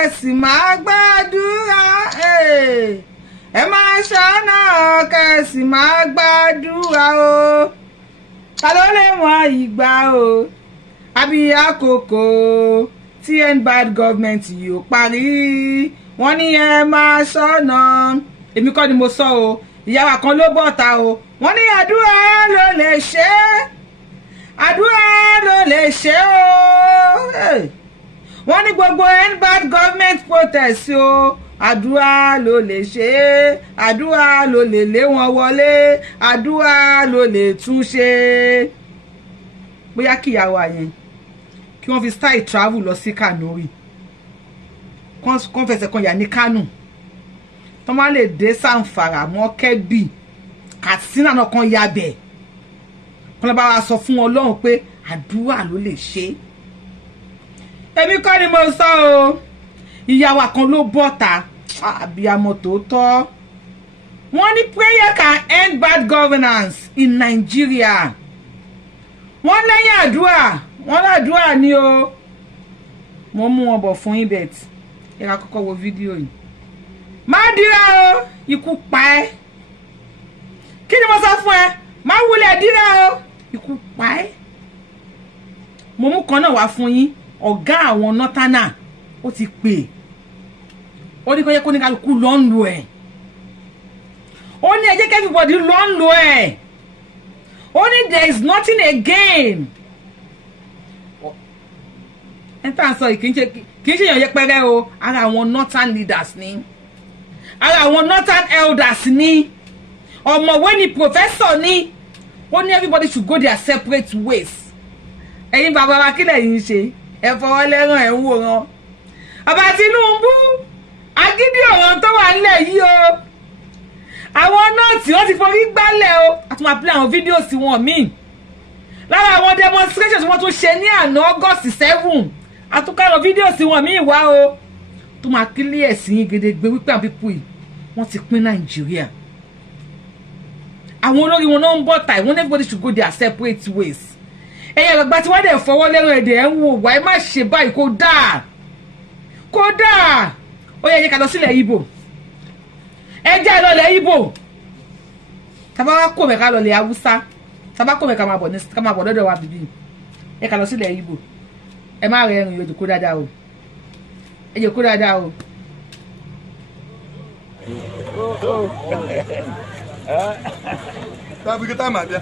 kẹ́sì máa gbàdúrà ẹ máa ṣọ́nà kẹ́sì máa gbàdúrà o ta ló lè mọ ìgbà o àbí àkókò tí bad government yóò parí wọ́n ní ẹ máa ṣọ́nà èmi kọ́ ni mo sọ o ìyàwó kan ló bọ́ta o wọ́n ní àdúrà ló lè ṣe àdúrà ló lè ṣe o wọ́n ní gbogbo bad government protest o àdúrà ló lè ṣe àdúrà ló lè lé wọn wọlé àdúrà ló lè tún ṣe bóyá kíyàwó àyẹn kí wọ́n fi style travel lọ sí Kanori kọ́n fẹsẹ̀ kan yà ní Kánò tó máa lè dé Sàǹfàrà mọ́ Kẹ́bì Katsina náà kan yabẹ̀ kọ́n lọ́ bá wa sọ fún Ọlọ́run pé àdúrà ló lè ṣe èmi kọ́ ni mo sọ o ìyàwó kan ló bọ́ta àbíyamọ tòótọ́ wọ́n ní prayer can end bad governance in Nigeria wọ́n lẹ́yìn àdúrà wọ́n ládùúrà ní o mo mú wọn bọ̀ fún ibet ẹ ká kọ́kọ́ wo fídíò yìí má dira o ikú pa ẹ́ kí ni mo sọ fún ẹ má wulẹ̀ dira o ikú pa ẹ́ mo mú kan náà wá fún yín ọ̀gá àwọn nọ́tánà ó ti pè ó ní kó yẹ kó ní kálukú lọ ń lo ẹ̀ ó ní ẹ jẹ́ kí everybody lọ ń lo ẹ̀ ó ní there is nothing again ẹ̀ tá à ń sọ yìí kì í ṣe èèyàn yẹpẹrẹ o ara àwọn northern leaders ni ara àwọn northern elders ni ọ̀mọ̀wé ni professor ni ó ní everybody should go their separate ways ẹ̀yin bàbá wa kílẹ̀ yìí ń ṣe ẹ fọwọ́ lẹ́ràn ẹ̀ ń wòran ọba Tinubu agídí ọ̀ràn tó wà nílẹ̀ yìí o àwọn nọ́ọ̀tì wọ́n ti forí gbálẹ̀ o àti máa play àwọn fídíò sí wọn míì lára àwọn demonstrations wọ́n tún ṣe ní àná August 7 àtúnkà àwọn fídíò sí wọn míì wá o tó máa kílẹ̀ sí yín gedegbe wípé àwọn pípọ̀ yìí wọ́n ti pín Nàìjíríà àwọn olórí wọn náà ń bọ̀ tàì wọ́n everybody should go their separate ways ẹ̀yẹ àgbàgbà tí wọ́n dẹ̀ fọwọ́ lẹ́rọ èdè ẹ̀ ń wò wá ẹ má ṣe báyìí kó dáa ó yẹ ká lọ sílẹ̀ Ìgbò ẹ jẹ́ lọ́lẹ̀ Ìgbò tàbá wá kó mẹ́ka lọ́lẹ̀ Haúsá tàbá kó mẹ́ka máa bọ̀ lọ́dọ̀ wa bìbí ẹ ká lọ sílẹ̀ Ìgbò ẹ má rẹ ẹrìn yòókù dáadáa o ẹ jẹ́ kó dáadáa o. Tapi kita mah dia.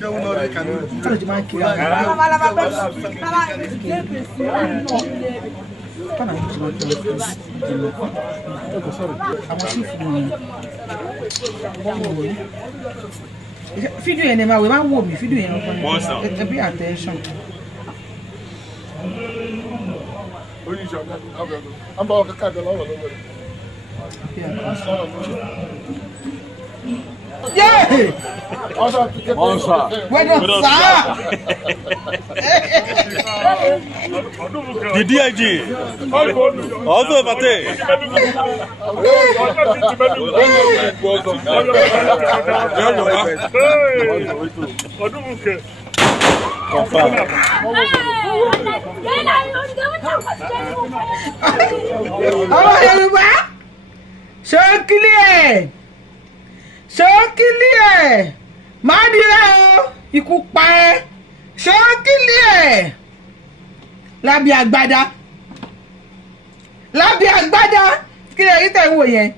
Kau mau ikan? Kalau cuma kira. Kana cuma kira. Sorry. Àwọn sì fún mi. Fídíò yẹn ni máa wò mí fídíò yẹn lọ́kàn ní. Ẹ bí attention. An ba ka kada lawa lawa. Yeah! Onsa. Bueno, sa. The DIG. Also, Mate. Oh, Yorùbá. So clear. So clear. Má dira o, ikú pa ẹ́. So clear. Lábí agbádá. Lábí agbádá. Kí lẹ rí tẹ́ ń wò yẹn?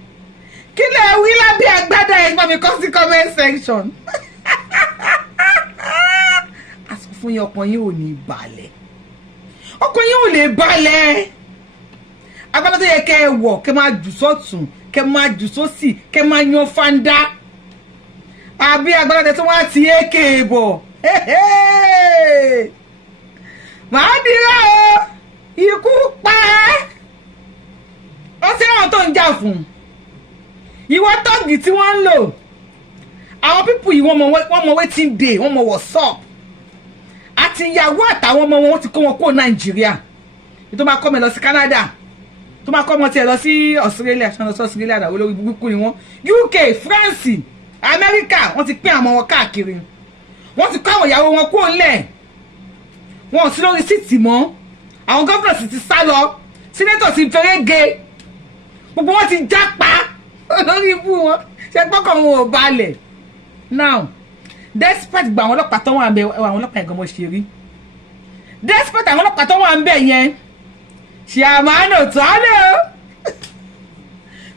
Kí lẹ wí lábí agbádá yẹn gbọ́ mi kọ sí comment section. A sọ fún yín ọkàn yín ò ní balẹ̀. Ọkàn yín ò lè balẹ̀. Agbádá tó yẹ kẹ́ ẹ wọ̀ kẹ́ máa jù sọ́tún kẹ́ máa jù sósì kẹ́ máa yan fanda. Àbí agbádá tó wá ti èké bọ̀. Màá dira o, ikú pa ẹ́. Ó sì àwọn tó ń jà fún. Ìwọ tọ́gì tí wọ́n ń lò. Àwọn pípù yìí wọ́n mọ wetin dey, wọ́n mọ what's up. Àti ìyàwó àtàwọn ọmọ wọn ti kó wọn kó Nàìjíríà. Tó máa kọ́ mi lọ sí Canada. Tó máa kọ́ ọmọ tiẹ̀ lọ sí Australia, ṣe lọ sí Australia náà olórí burúkú ni wọ́n. UK, France, America, wọ́n ti pín àwọn wọn káàkiri. Wọ́n ti kọ́ àwọn ìyàwó wọn kúrò ńlẹ̀. Wọ́n ò sí lórí síìtì mọ́. àwọn gómìnà sì ti sá lọ sínétọ̀ sì fẹ́rẹ́ ge gbogbo wọn ti jápa lórí ibú wọn ṣe gbọ́kàn wọn ò balẹ̀ now despite gba àwọn ọlọ́pàá tó wà ń bẹ àwọn ọlọ́pàá yẹn gan mo ṣe rí despite àwọn ọlọ́pàá tó wà ń bẹ yẹn ṣe àmàánù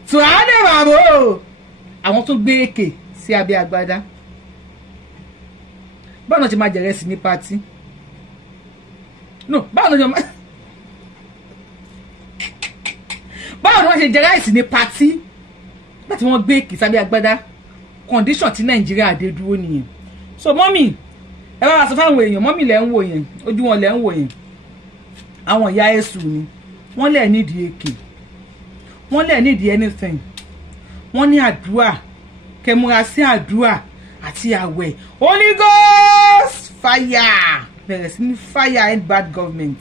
tùhálẹ̀ bàbá o àwọn tó gbé èkè sí abẹ́ agbádá báwo náà ṣe máa jẹ̀rẹ̀ sí ní pátí no báwo náà ṣe jẹ̀rẹ̀ sí ní pátí láti wọ́n gbé èkè sábẹ́ agbádá condition tí Nàìjíríà dé dúró nìyẹn so mọ́mì ẹ bá wa sọ fáwọn èèyàn mọ́mì lẹ́ ń wò yẹn ojú wọn lẹ́ ń wò yẹn àwọn ìyá ẹ̀sùn ni wọ́n lẹ̀ nídìí èkè wọ́n lẹ̀ nídìí anything wọ́n ní àdúrà kẹmúra sí àdúrà àti àwẹ̀ Holy Ghost fire bẹ̀rẹ̀ sí ní fire and bad government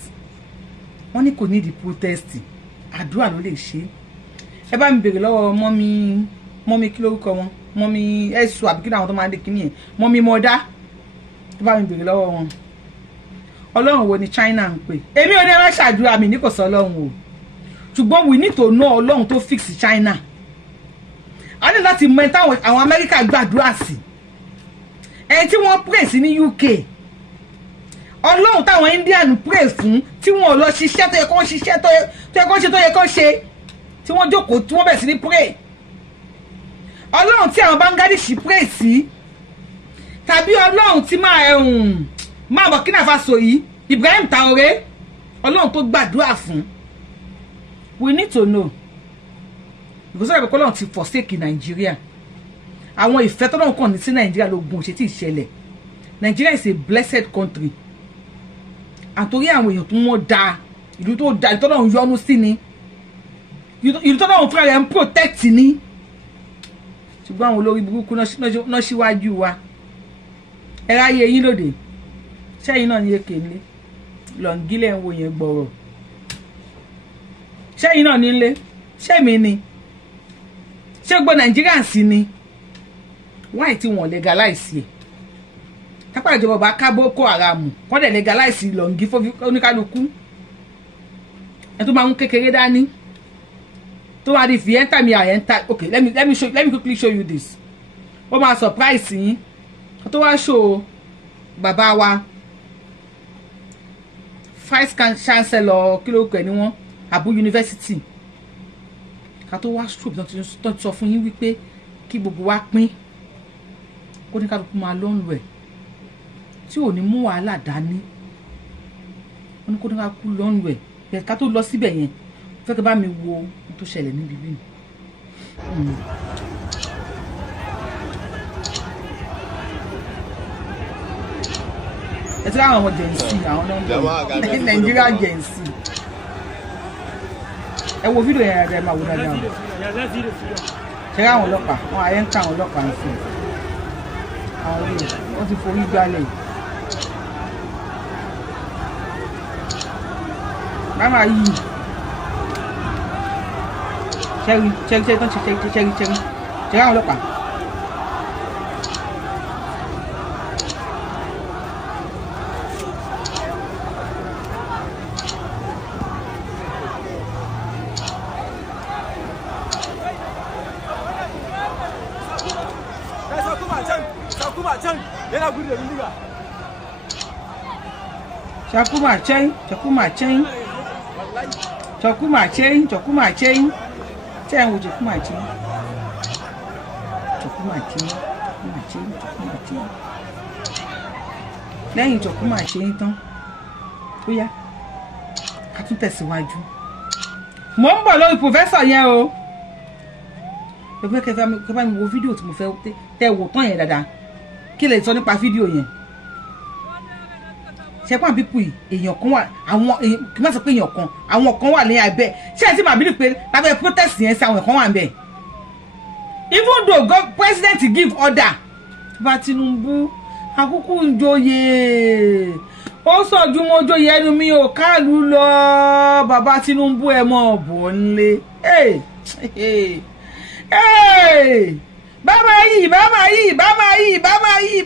wọ́n ní kò nídìí protest àdúrà ló lè ṣe ẹ bá mi bèrè lọ́wọ́ mọ́mí kí lórúkọ wọn mọ́mí ẹ̀sùn àbí kí ni àwọn tó máa ń dé kíní yẹn mọ́mí mọ́dá ẹ bá mi bèrè lọ́wọ́ wọn ọlọ́run wo ni China ń pè èmi ò ní ẹ̀rọ ṣàdúrà mi ní kò sọ ọlọ́run o ṣùgbọ́n we need to know ọlọ́run tó fix China a ní láti mọ táwọn àwọn Amẹ́ríkà gbàdúrà sí ẹni tí wọ́n pray sí ní UK ọlọ́run táwọn Indian pray fún tí wọ́n lọ ṣiṣẹ́ tó yẹ kó ṣiṣẹ́ tó yẹ kó ṣe tí wọ́n jókòó tí wọ́n bẹ̀ sí ní pray ọlọ́run tí àwọn Bangladesh pray sí tàbí ọlọ́run tí máa Burkina Faso yìí Ibrahim Traoré ọlọ́run tó gbàdúrà fún we need to know because ọ̀rẹ́ kọ́ lọ́run ti forsake Nigeria àwọn ìfẹ́ tó lọ́run kàn ní sí Nigeria lógun ṣe tí ì ṣẹlẹ̀ Nigeria is a blessed country àtòrí àwọn èèyàn tó wọ́n da ìlú tó da ìtọ́ lọ́run yọ́nú sí ni ìlú tó lọ́run fúnra rẹ̀ ń protect ni ṣùgbọ́n àwọn olórí burúkú náà síwájú wa ẹ ráyè yín lóde ṣẹ́yìn náà ní èké nílé lọ́ngílẹ̀ ń wo yẹn gbọ́rọ̀ ṣẹ́yìn náà nílé ṣẹ́mi ni ṣé gbọ́ Nàìjíríà sí ni wáì tí wọ́n legalize ẹ̀ tápá ìjọba bá ká Boko Haram kọ́ dẹ̀ legalize lọ́ngí fún oníkálukú ẹ tó máa ń kékeré dání tó wá di fi enter me I enter okay let me quickly show you this ó máa surprise yín tó wá show bàbá wa vice chancellor kí ló kọ ẹ ní wọn Abu University ká tó wá show tó sọ fún yín wípé kí gbogbo wa pín kó ní kálukú máa lọ́nù ẹ̀ tí ò ní mú wàhálà dání ó ní kó ní kálukú lọ́nù ẹ̀ bẹ́ẹ̀ ká tó lọ síbẹ̀ yẹn fẹ́ kí bá mi wo ohun tó ṣẹlẹ̀ níbi bí ẹ ti láwọn ọmọ jẹ̀nsì àwọn nọ́mbà Nàìjíríà jẹ̀nsì ẹ wo fídíò yẹn ẹ máa wo dáadáa ṣe rí àwọn ọlọ́pàá wọn ayé ń ká àwọn ọlọ́pàá ń fún àwọn ilé wọn ti forí gbálẹ̀ báwa yìí ṣẹ́rí tán ṣẹ́rí àwọn ọlọ́pàá. Chakuma chain. Tell me Chakuma chain. Lẹ́yìn Chakuma chain tán. Ó yá. Ká tún tẹ̀síwájú. Mo ń bọ̀ lórí professor yẹn o. Ẹ fẹ́ kẹ́ bá mi wo fídíò tí mo fẹ́ tẹ́ wò tán yẹn dáadáa. Kí lè sọ nípa fídíò yẹn? Ṣé pọ́n pípù yìí èèyàn kan wà àwọn kí n má sọ pé èèyàn kan àwọn kan wà ní abẹ́ ṣé ẹ ti máa bí pé lábẹ́ protest yẹn sí àwọn kan wà ń bẹ̀. Even though God president give order bá Tinubu àkókò ń joyè ó sọ̀jú mọ́ joyè ẹnu mi ò káàlù lọ bàbá Tinubu ẹ mọ̀ bọ̀ nílé. Bàbá yìí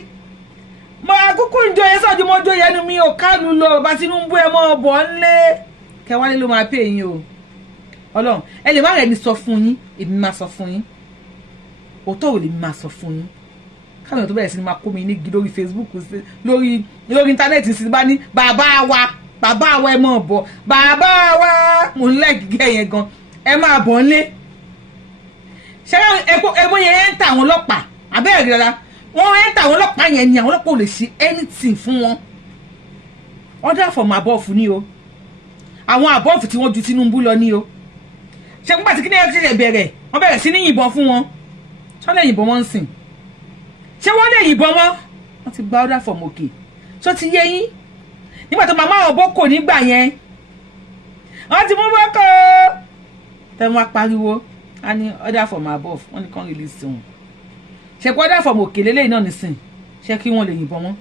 mo àkókò ń joyè sọ̀jú mọ́ joyè ẹnu mi ò káàlù lọ bàbá Tinubu ẹ mọ̀ bọ̀ nílé kẹ́ wálé ló máa pè yín o Ọlọ́run ẹ lè má rẹ̀ ní sọ fún yín èmi máa sọ fún yín òótọ́ ò lè máa sọ fún yín káwọn tó bẹ̀rẹ̀ sí ni máa kó mi ní igi lórí Facebook lórí íńtánẹ́ẹ̀tì sí bá ní bàbá wa ẹ mọ̀ bọ̀ bàbá wa mo ń lẹ́gìgẹ́ yẹn gan ẹ máa bọ̀ ńlé ṣé ẹgbọ́n yẹn ẹ̀ ń ta àwọn ọlọ́pàá abẹ́rẹ́ rí rárá wọ́n ẹ̀ ń ta àwọn ọlọ́pàá yẹn ni àwọn ọlọ́pàá ò lè ṣe anything fún wọn order from above ni o àwọn above tí wọ́n ju Tinubu lọ ni o ṣé nígbà tí kí ni ẹ ṣe bẹ̀rẹ̀ wọ́n bẹ̀rẹ̀ sí ní yìnbọn fún wọn ṣé wọ́n lè yìnbọn wọn sìn ṣé wọ́n lè yìnbọn wọn wọ́n ti gba order from òkè ṣó ti yé yín nígbà tó màmá àwọn boko nígbà yẹn wọ́n ti mú boko tẹ́ wọ́n pariwo a ní order from above wọ́n ní kàn release wọn ṣe pé order from òkè lélẹ́yìn náà nísìn ṣé kí wọ́n lè yìnbọn wọn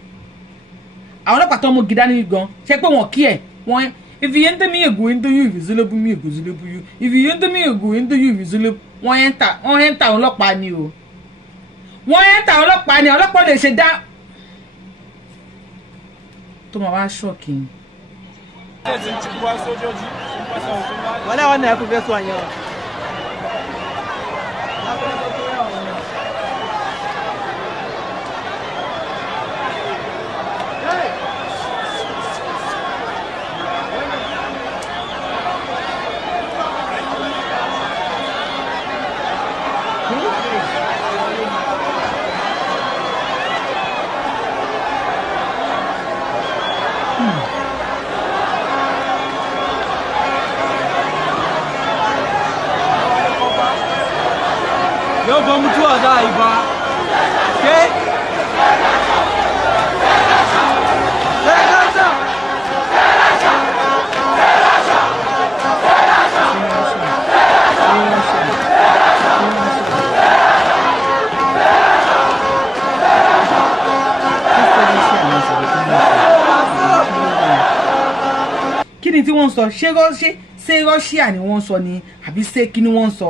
àwọn ọlọ́pàá tó mú gidá ní gan ṣé pé wọ́n kí ẹ̀ wọ́n if you enter me go into you if you zolobu me go zolobu you if you enter me go into you if you zolobu wọ́n enter ọlọ́pàá ni o wọ́n enter ọlọ́pàá ni ọlọ́pàá lè ṣe dá tó máa wá ṣọ́ọ̀kì ni. wọ́n náà ẹ̀kú fẹ́ sọ àyẹ̀wò. Yóò bọ́ mú tú ọ̀dá ìbọn. Ṣé? Kí ni tí wọ́n sọ? Ṣé Russia ni wọ́n sọ ni àbí ṣé kí ni wọ́n sọ?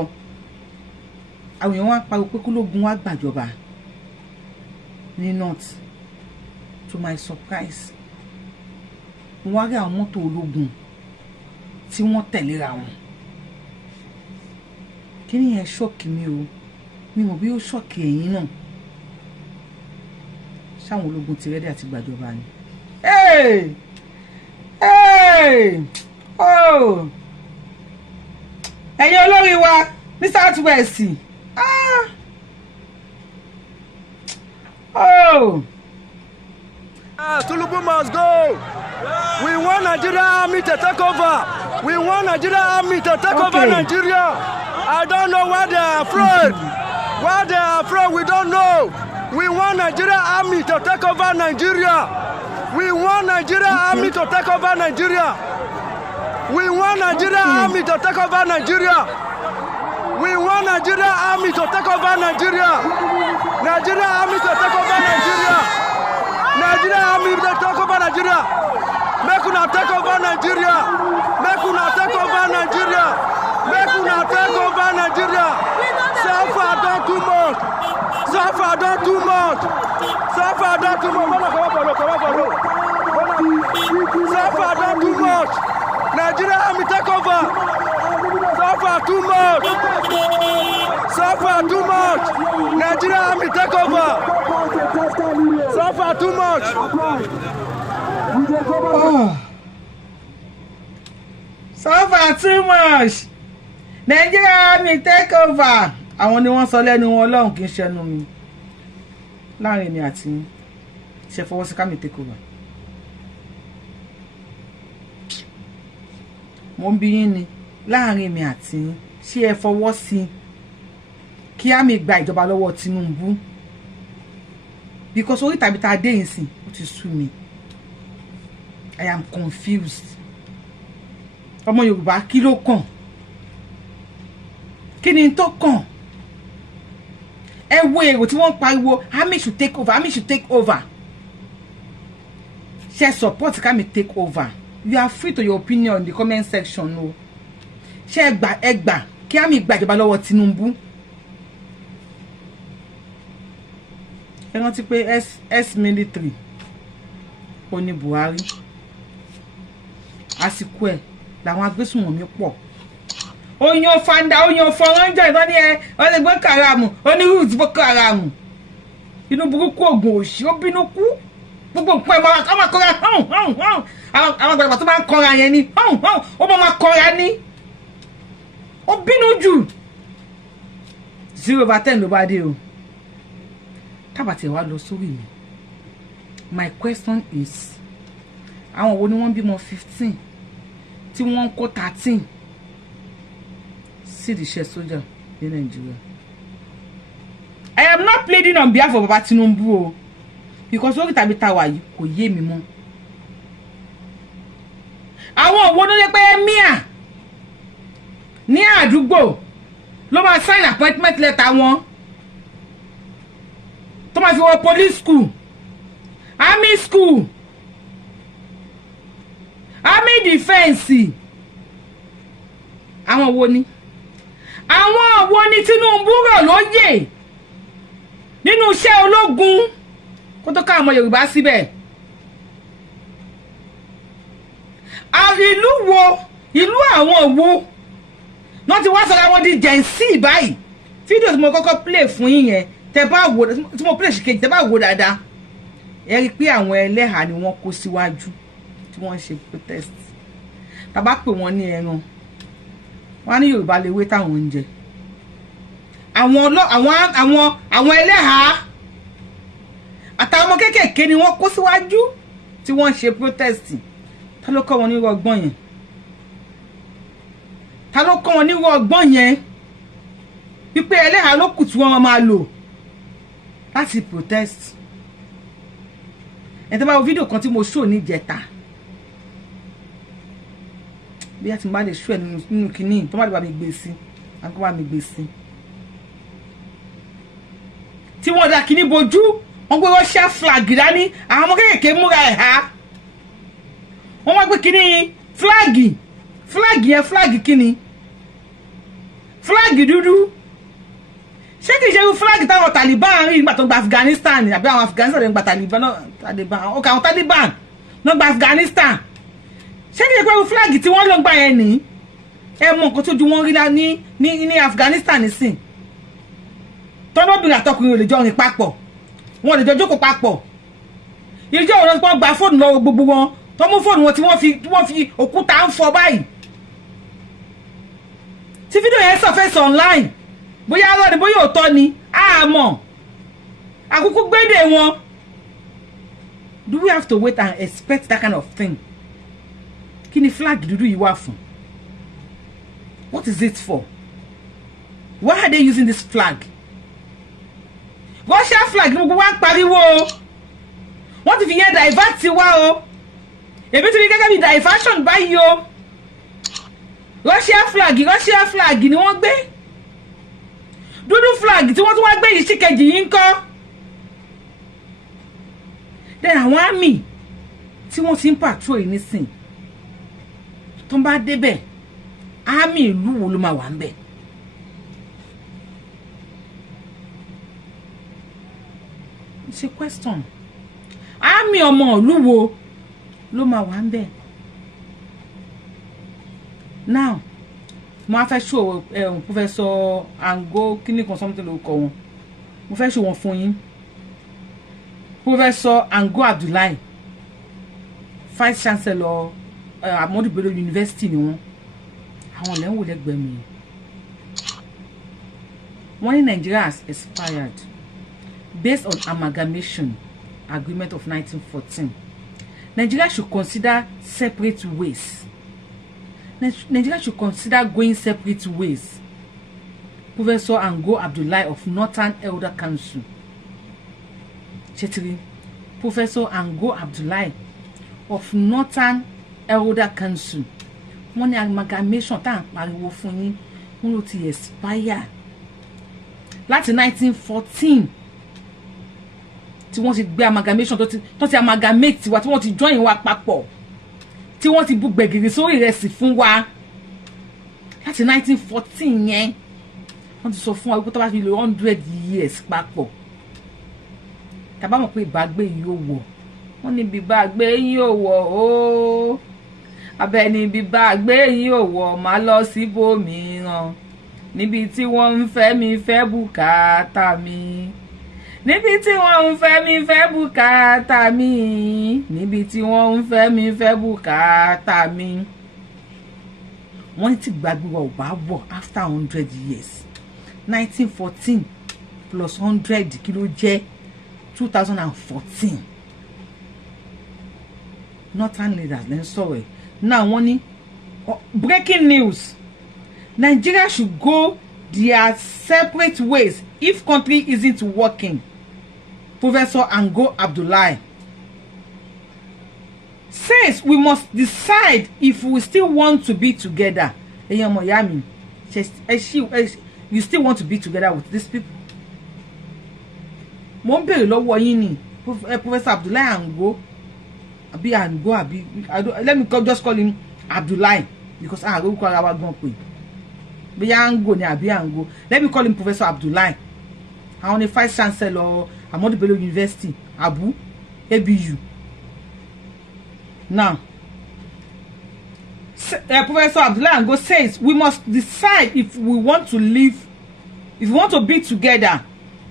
Àwọn èèyàn wá pariwo pé kólógun wá gbàjọba ní north. To my surprise mo wá rí àwọn mọ́tò ológun tí wọ́n tẹ̀léra wọn. Kí ni yẹn ṣọ́ọ̀kì mi o mi mọ̀ bí ó ṣọ́ọ̀kì ẹ̀yin náà ṣáwọn ológun ti rẹ́dí àti gbàjọba ni. Ẹ̀yin olórí wa ní south west. Tinubu must go. We want Nigeria army to take over. We want Nigeria army to take over Nigeria. I don't know why they are afraid. Why they are afraid, we don't know. We want Nigeria army to take over Nigeria. We want Nigeria army to take over Nigeria. We want Nigeria army to take over Nigeria. We want Nigeria army to take over Nigeria. Nigeria army to take over Nigeria. Nigeria army to take over Nigeria. Make una take over Nigeria. Make una take over Nigeria. Make una take over Nigeria. So far done too much. So far done too much. So far done too much. So far done too much. Nigeria army take over. So far too much. So far too much. Nigeria army take over. So far too much. So far too much. Nigeria army take over. Àwọn ni wọ́n sọ lẹ́nu wọn Ọlọ́run kì í ṣẹnu mi. Láàrin mi àti ṣe fọwọ́ sí ká mi take over. Mo ń bi yín ni láàrin mi àti ṣé ẹ fọwọ́ sí kí á mi gba ìjọba lọ́wọ́ Tinubu because orí tàbí tá a dé ìsìn ó ti sú mi. I am confused. Ọmọ Yorùbá kí ló kàn? Kí ni tó kàn? Ẹ wo èrò tí wọ́n pariwo army should take over, army should take over. Ṣé support ká mi take over? You are free to your opinion in the comment section o. Ṣé ẹ gbà kí army gba ìjọba lọ́wọ́ Tinubu? Ẹ rántí pé ex-military ó ní Buhari àsìkò ẹ̀ làwọn agbésùnmọ̀mí pọ̀ oyan fanda oyan fọránjà ìtọ́ni ẹ ọ̀lẹ́ Boko Haram onírúurú Boko Haram inú burúkú oògùn òṣì ó bínú kú gbogbo nǹkan ẹ̀ máa kọ́ra àwọn àgbàlagbà tó máa ń kọ́ra yẹn ni ó máa kọ́ra ní ó bínú jù 0/10 ló bá dé o tábàtì wá lọ sórí mi my question is àwọn wo ni wọ́n bímọ 15 tí wọ́n ń kó 13 sí ìdíṣẹ́ sójà ní Nàìjíríà. I am not pleading on behalf of Baba Tinubu o because orí tàbí tàwa yìí kò yé mi mọ́. Àwọn òwò ló lé pé Mia ní àdúgbò ló máa sign appointment letter wọn tó máa fi wọ police school army school army defense àwọn wo ni Tinubu rọ̀ lóyè nínú iṣẹ́ ológun kó tó ká ọmọ Yorùbá síbẹ̀ ìlú àwọn wo wọ́n ti wá sọ́ra wọn di Gen Z báyìí fídíò tí mo kọ́kọ́ play fún yín yẹn tẹ́ bá wò tí mo play ṣìkejì tẹ́ bá wò dáadáa ẹ rí pé àwọn ẹlẹ́hàá ni wọ́n kó síwájú tí wọ́n ṣe protest tá bá pè wọ́n ní ẹran wọ́n ní Yorùbá lè wé táwọn ń jẹ àwọn ẹlẹ́hàá àtàwọn ọmọ kéékèèké ni wọ́n kó síwájú tí wọ́n ṣe protest ta ló kọ́ wọn nírú ọgbọ́n yẹn ta ló kọ́ wọn nírú ọgbọ́n yẹn wípé ẹlẹ́hàá ló kù tí wọ́n máa lò láti protest ẹ̀ tó bá wo fídíò kan tí mo show ní ìjẹta bí a ti bá lè show ẹ̀ nínú kìíní tó má lè bá mi gbé sí àgọ́ bá mi gbé sí tí wọ́n dá kìíní bojú wọ́n gbé Russia flag dání àwọn ọmọ kéékèèké múra ẹ̀ ha wọ́n wá gbé kìíní flag yẹn flag kìíní flag dúdú ṣé kìí ṣe irú flag táwọn Taliban rí nígbà tó gba Afghanistan àbí àwọn Afghanistan lè gba Taliban ọkà àwọn Taliban náà gba Afghanistan ṣé kìí ṣe pé irú flag tí wọ́n lọ gbà yẹn ní ẹ mọ nǹkan tójú wọn rí ní Afghanistan nísìn tọ́lọ́bìnrin àtọkùnrin ò lè jọ rìn papọ̀ wọn ò lè jọ jókòó papọ̀ ìjọ òun wọn gba fóònù lọ́wọ́ gbogbo wọn tó mú fóònù wọn tí wọ́n fi òkúta ń fọ báyìí tí fídíò yẹn surface online bóyá arọ́ ni bóyá òótọ́ ni àmọ́ àkókò gbédè wọn. Do we have to wait and expect that kind of thing? Kí ni flag dúdú yìí wà fún? What is it for? Why are they using this flag? Russia flag ni gbogbo wa ń pariwo o wọ́n ti fi yẹn divert wa o èmi ti rí gẹ́gẹ́ bí diversion báyìí o Russia flag ni wọ́n gbé dúdú flag tí wọ́n tún wá gbé yìí síkejì yìí ń kọ́ then àwọn army tí wọ́n ti ń patrol nísìn tó ń bá débẹ̀ army ìlú wo ló máa wà ń bẹ̀. It's a question. Army ọmọ ìlú wo ló máa wà ń bẹ̀. Now mo fẹ́ show Professor Ango kíní kan something ló kọ wọn mo fẹ́ show wọn fún yín Professor Ango Abdullahi Vice Chancellor Ahmadu Bello University ni wọn àwọn lẹ́ ń wò lẹ́gbẹ̀ẹ́ mi wọ́n ní Nigeria has expired based on amalgamation agreement of 1914. Nigeria should consider separate ways. Nigeria should consider going separate ways. Professor Ango Abdullahi of Northern Elder Council. Chetiri. Professor Ango Abdullahi of Northern Elder Council. Wọ́n ní amalgamation tá à ń pariwo fún yín wọ́n ló ti expire láti 1914 tí wọ́n ti gbé amalgamation tó ti amalgamate wa tí wọ́n ti join wa papọ̀ tí wọ́n ti bu gbẹ̀gìrì sórí ìrẹsì fún wa láti 1914 yẹn wọ́n ti sọ fún wa pé tó bá fi lò 100 years papọ̀ tàbá mọ̀ pé ìbágbé yìí ò wọ̀ wọ́n ní bí ìbágbé yìí ò wọ̀ ooo abẹ́ni bíbá gbé yín òwò má lọ síbòmíràn níbi tí wọ́n ń fẹ́ mi fẹ́ bùkátà mi níbi tí wọ́n ń fẹ́ mi fẹ́ bùkátà mi níbi tí wọ́n ń fẹ́ mi fẹ́ bùkátà mi. Wọ́n ti gbàgbé wa ò bá wọ̀ after 100 years 1914 plus 100 kí ló jẹ́ 2014. Northern leaders then sorry. Now wọ́n breaking news. Nigeria should go their separate ways if country isn't working. Professor Ango Abdullahi says we must decide if we still want to be together. You still want to be together with these people? Mo ń bèrè lọ́wọ́ yín ni Professor Abdullahi Ango let me just call him Abdullahi because I don't call our gun pé Ango ni àbí Ango. Let me call him Professor Abdullahi. I want a vice chancellor Ahmadu Bello University ABU. Now Professor Abdullahi Ango says we must decide if we want to live, if we want to be together.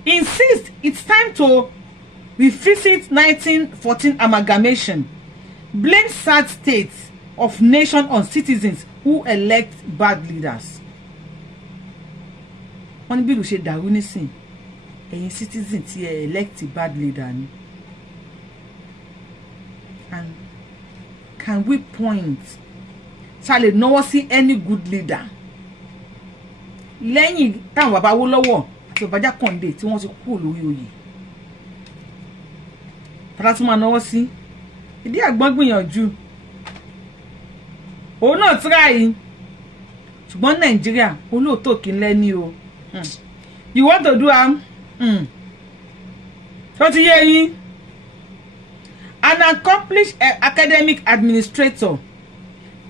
He insists it's time to revisit 1914 amalgamation, blame sad states of nation on citizens who elect bad leaders. Wọ́n ní bí ìlú ṣe dàrú nísìn, ẹ̀yin citizen tí ẹ elect bad leader ni. And can we point ṣàlè náwó sí any good leader lẹ́yìn táwọn bàbá wó lọ́wọ́ àti ọbàjá kọ̀ǹdé tí wọ́n ti kú lórí oyè? Tàbí tí máa náwó sí ìdí àgbọn gbìyànjú òun náà try ṣùgbọ́n Nàìjíríà olóòótọ́ kì í lẹ́ni o. You want to do tó ti yé yín. An accomplished academic administrator,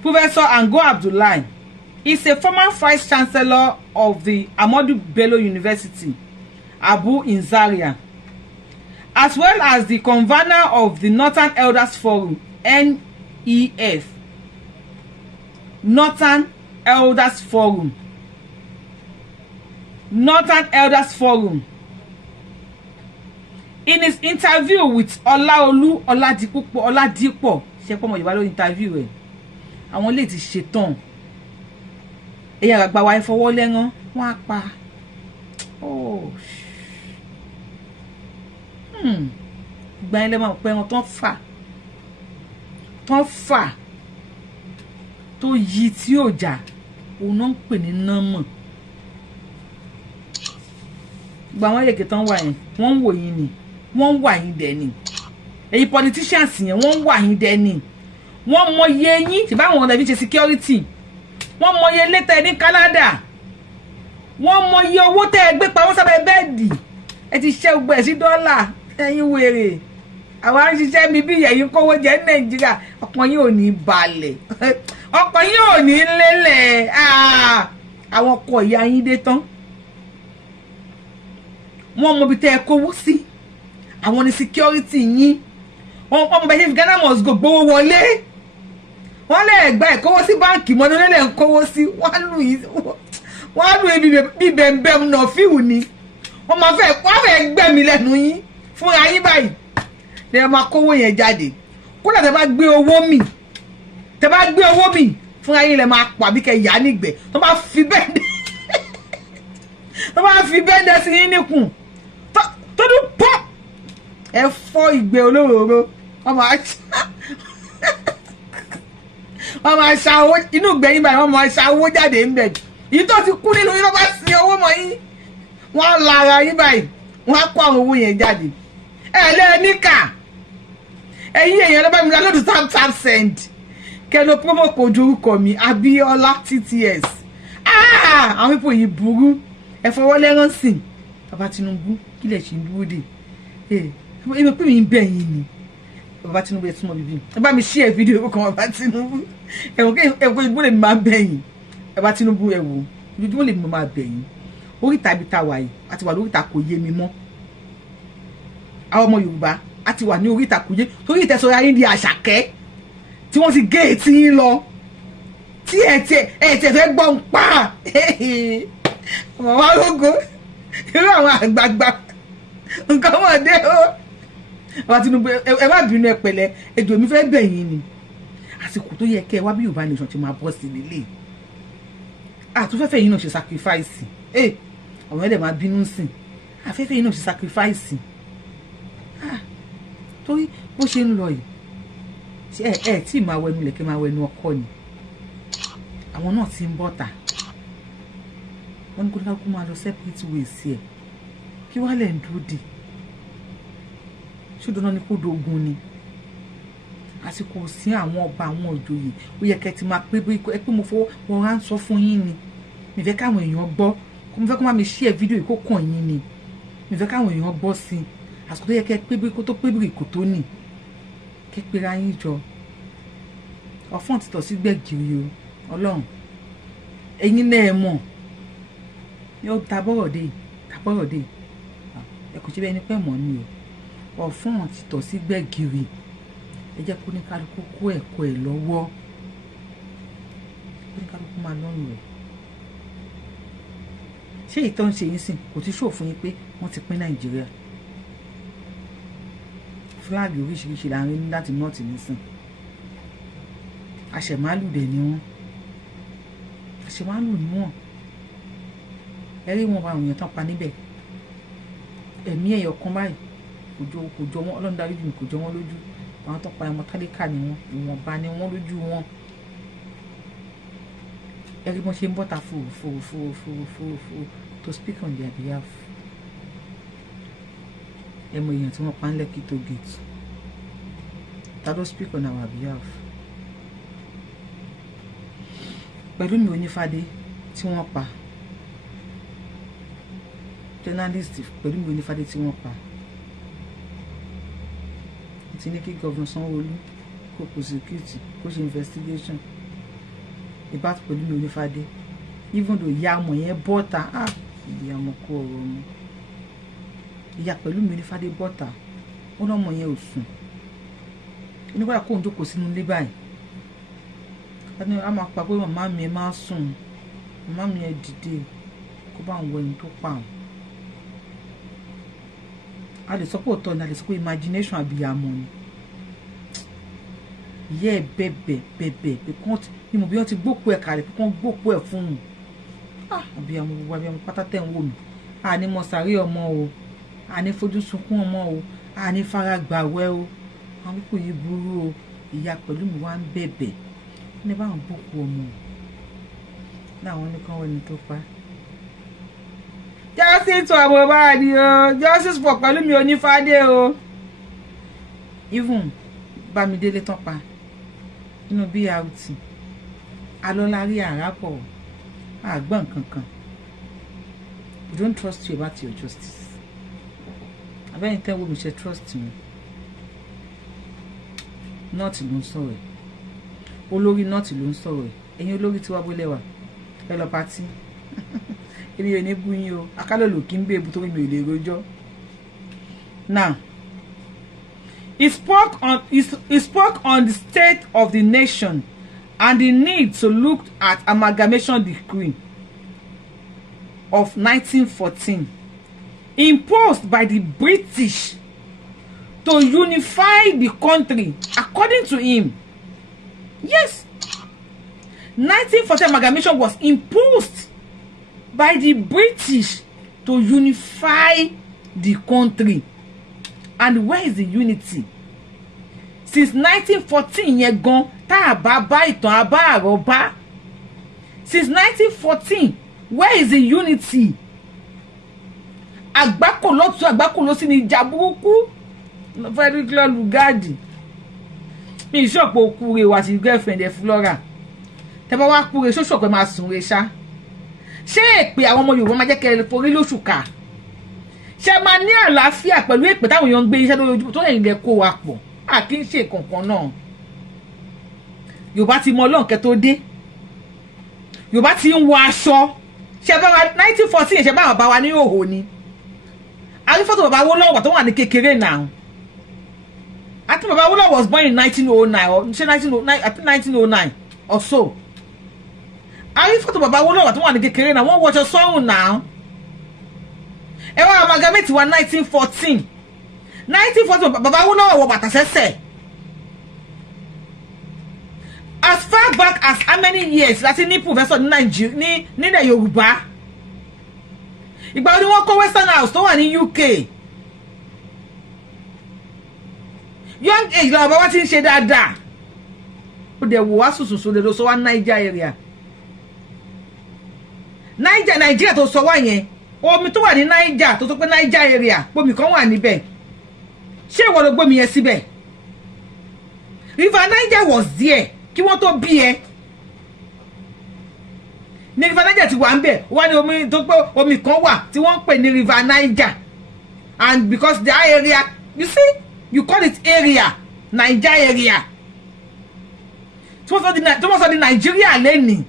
Professor Ango Abdullahi is a former vice chancellor of the Ahmadu Bello University, Abu in Zaria, as well as the convener of the Northern Elders Forum, NEF, Northern Elders Forum. In his interview with Olaolu Oladipo, ṣe pọ̀ mọ́ Yorùbá ló interview ẹ̀. Àwọn lè ti ṣetán. Ẹ̀yà àgbà wa ìfọwọ́ lẹ́rán wọ́n á pa. Ìgbà yẹn lè máa pẹ́ wọn tán fà tó yí tí ò jà òun náà ń pè ní nọ́mọ̀. Ìgbà wọn yèké tán wà yẹn wọ́n ń wò yín ni wọ́n wà yín dẹ̀ ni. Èyí politicians yẹn wọ́n wà yín dẹ̀ ni. Wọ́n mọ iye yín tí báwọn ọ̀nà bí ṣe security. Wọ́n mọ iye létẹ̀ ní Canada. Wọ́n mọ iye owó tẹ́ ẹ gbé pamọ́ sábẹ́ bẹ́ẹ̀dì. Ẹ ti ṣe gbogbo ẹ̀ sí dọ́là. Ẹ̀yin wèrè. Àwọn aṣiṣẹ́ mi bí ẹ̀yin kówó jẹ ní Nàìjíríà. Ọkàn yín ò ní balẹ̀. Ọkàn yín ò ní lélẹ̀. Àwọn ọkọ̀ ìyá yín dé tán. Wọ́n mọ bí tẹ́ ẹ kówó sí. Àwọn ní security yín. Wọ́n mọ bẹ́ẹ̀ ṣe Ghana must go gbowó wọlé. Wọ́n lè gba ìkówó sí báǹkì mọ́ ní lè ń kówó sí. Wọ́n lù bí bẹ̀m̀bẹ̀m náà fíwù ni. Wọ́n fẹ́ gbẹ̀mí lẹ́nu yín fún ayé báyìí. Lè máa kówó yẹn jáde. Kódà tẹ́ bá gbé owó mì. Fún ayé lè máa pa bí kẹ́ yá nígbẹ̀. Tó bá fi bẹ́ẹ̀dẹ̀ sí yín níkùn. Tó dún pọ́. Ẹ fọ́ ìgbẹ́ olóróró. Wọ́n máa ṣa owó inú ìgbẹ́yìn báyìí wọ́n máa ṣa owó jáde ń bẹ̀. Èyí tó ti kú nínú yín ló bá sin owó mọ́ yín. Wọ́n la ara yín báyìí. Wọ́n á kó àwọn owó yẹn jáde. Lé níkà. Ẹ̀yin èèyàn ló bá mi ra lóòdù tap send. Kẹ́lò promo code orúkọ mi Abiola TTS. Àwọn pípò yìí burú. Ẹ fọwọ́ lẹ́rán sìn. Bàbá Tinubu kí lẹ̀ ṣe ń dúró dè. Èmi pé mi ń bẹ̀ yín ni. Bàbá Tinubu ẹ túmọ̀ bíbí. Ẹ bá mi share fídíò kan Bàbá Tinubu. Ẹ̀wọ̀n ìbò lè máa bẹ̀ yín. Bàbá Tinubu ẹ wò. Ìbò lè máa bẹ̀ yín. Oríta ibi tá wà yìí àti wà lóríta kò yé mi mọ́. Àwọn ọmọ Yorùbá àti wà ní oríta kò yé torí ìtẹ̀sọ̀rọ̀ ayé di Àṣàkẹ́ tí tí wọ́n ti gé etí yín lọ tí ẹ tẹ fẹ́ gbọ́n pa ọmọ wa lógo irú àwọn àgbààgbà nǹkan ọmọdé o ọba Tinubu ẹ má bínú ẹ pẹ̀lẹ́ ẹjọ́ mi fẹ́ bẹ̀ yín ni àsìkò tó yẹ kẹ́ ẹ wá bí Yorùbá nation ti máa bọ́ sí nílé àtúnfẹ́fẹ́ yìí náà ṣe sacrifice àwọn ẹ̀dẹ̀ máa bínú sìn afẹ́fẹ́ yìí náà ṣe sacrifice torí bó ṣe ń lọ yìí ẹ tí máa wẹnu lẹ̀kẹ́ máa wẹnu ọkọ ni àwọn náà ti ń bọ́ta wọ́n ní kó dákú máa lọ separate ways ẹ̀ kí wàá lẹ̀ ń dúró dè ṣùgbọ́n náà ni kó dogun ni àsìkò sí àwọn ọba àwọn òjòyè ó yẹ kẹ́ ti máa pé mo fọwọ́ wọn rá ń sọ fún yín ni mi fẹ́ káwọn èèyàn gbọ́ mo fẹ́ kó má mi share fídíò yìí kó kàn yín ni mi fẹ́ káwọn èèyàn gbọ́ sí i àsìkò tó yẹ kẹ́ pé bí kó tó pé bìrì kò tó nì kẹ́ pera yín jọ ọ̀fọ́n ti tọ̀ sí gbẹ̀gìrì o Ọlọ́run ẹ̀yin náà ẹ mọ̀ yóò tabọ́rọ̀ dé ẹ kò ṣe bẹ́ẹ̀ ni pẹ́ mọ́ ni o ọ̀fọ́n ti tọ̀ sí gbẹ̀gìrì ẹ jẹ́ kó ní kálukú kó ẹ̀kọ́ ẹ̀ lọ́wọ́ kó ní kálukú máa lọ́rùn rẹ̀ ṣé ìtọ́ ń ṣe yín sìn kò ti ṣòfin yín pé wọ́n ti pín Nàìjíríà fúláàgì oríṣiríṣi là ń rí láti nọ́ọ̀tì nísìn àṣẹ̀málù dẹ̀ ni wọ́n àṣẹ̀málù ni wọ́n ẹ rí wọn bá àwọn èèyàn tán pa níbẹ̀ ẹ̀mí ẹ̀yọ̀ kan báyìí kò jọ wọn Ọlọ́run dárí jù mí kò jọ wọn lójú àwọn tó pa ẹmọ tálíkà ni wọn ìwọ̀nba ni wọn lójú wọn ẹ rí wọn ṣe ń bọ́ta fòrò to speak on their behalf ẹ mọ èèyàn tí wọ́n pa ń Lẹ́kì tó gate ta ló speak on our behalf Pẹ̀lúmi Onífádé tí wọ́n pa journalist Pẹ̀lúmi Onífádé tí wọ́n pa ti ní kí Governor Sanwó-Olú kó prosecute kó ṣe investigation about Pẹ̀lúmi Onífádé even though ìyá ọmọ yẹn bọ́ta ìyá ọmọ kó ọ̀rọ̀ ọmọ ìyá Pẹ̀lúmi Onífádé bọ́ta ó lọ́mọ yẹn ò sùn onígbàdà kó ń jókòó sínú ilé báyìí a máa pa pé màmá mi ẹ máa sùn màmá mi ẹ dìde kó bá ń wọ ẹni tó pa àwọn a lè sọ pé òótọ́ ni a lè sọ pé imagination àbíyamọ ni ìyá ẹ bẹ̀bẹ̀ pé kán ni mo bí wọ́n ti gbókù ẹ̀ kalẹ̀ pé kán gbókù ẹ̀ fún un àbíyamọ gbogbo àbíyamọ pátá tẹ̀ ń wò mí àní mọ sàárè ọmọ o àní fojú sunkún ọmọ o àní fara gbàwẹ́ o àwọn pípò yìí burú o ìyá Pẹ̀lúmi wá ń bẹ̀bẹ̀ ní báwọn gbókù ọmọ o láwọn ní kán wọ́n ẹni tó pa justice to Mohbad o justice for Pẹ̀lúmi Onífádé o even Bámidélé tán pa nínú BRT alọ́lárí àràpọ̀ àgbọ̀n kankan we don't trust you about your justice abẹ́yìn tẹ́ wo mi ṣe trust me nọ́ọ̀tì ló ń sọ̀rọ̀ ẹ̀ olórí nọ́ọ̀tì ló ń sọ̀rọ̀ ẹ̀ ẹ̀yin olórí tí wàá bó lẹ́wà ẹ lọ pátí èmi ò ní bú yín o akálòlò kí n bẹ ebu tó mi ò lè rojọ́. Now he spoke on the state of the nation and the need to look at amalgamation decree of 1914 imposed by the British to unify the country according to him. Yes, 1914 amalgamation was imposed by the British to unify the country. And where is the unity? Since 1914 yẹn gan tá a bá bá ìtàn àbá àrọ́bá. Since 1914, where is the unity? Àgbákò lọ́tún àgbákò ló sì ní ìjà burúkú. Frederick Lugard. Mi ìṣọ̀pọ̀ okure wa sí girlfriend ẹ̀ Flora. Tẹ́ bá wá kúre ṣóṣọ̀pẹ̀ máa sùn re ṣá. Ṣé èpè àwọn ọmọ Yorùbá máa jẹ́ kẹ́ ẹ forí lóṣù ká? Ṣé máa ní àlàáfíà pẹ̀lú èpè táwọn èèyàn ń gbé iṣẹ́ lójoojúmọ́ tó lẹ́yìn lẹ kó wa pọ̀? À kì í ṣe kankan náà. Yorùbá ti mọ Ọlọ́run kẹ́ tó dé. Yorùbá ti ń wọ aṣọ. Ṣé bá wa 1914 ṣe bá bàbá wa ní òhò ni? A rí fọ́tò bàbá wo lọ́wọ́ tó wà ní kékeré náà. A think Baba Awolowo was born in 1909 or 1909, I think 1909 or so. I refer to Baba Awolowo tó wà ní kékeré náà wọ́n wọṣọ sọ́run now. Ẹ wá amalgamate wa 1914. 1914 Baba Awolowo wọ bàtà sẹ́sẹ̀. As far back as how many years láti ní professor ní Nigeria ní Yorùbá. Ìgbà wo ni wọ́n kọ́ Western House tó wà ní UK. Young age la baba wa ti ń ṣe dáadáa. Ó dẹ̀ wò wá sùsùsù lè lọ sọ wá Niger area. Nigeria tó sọ wá yẹn. Omi tó wà ní Niger tó sọ pé Niger area. Omi kan wà níbẹ̀. Ṣé ìwọ ló gbómi yẹn síbẹ̀? River Niger was there. Kí wọ́n tó bí ẹ. Ní River Niger ti wà ń bẹ̀. Wọ́n ní omi tó pé omi kan wà tí wọ́n ń pè ní River Niger. And because the area, you see, you call it area, Niger area. So for the Nigeria lane,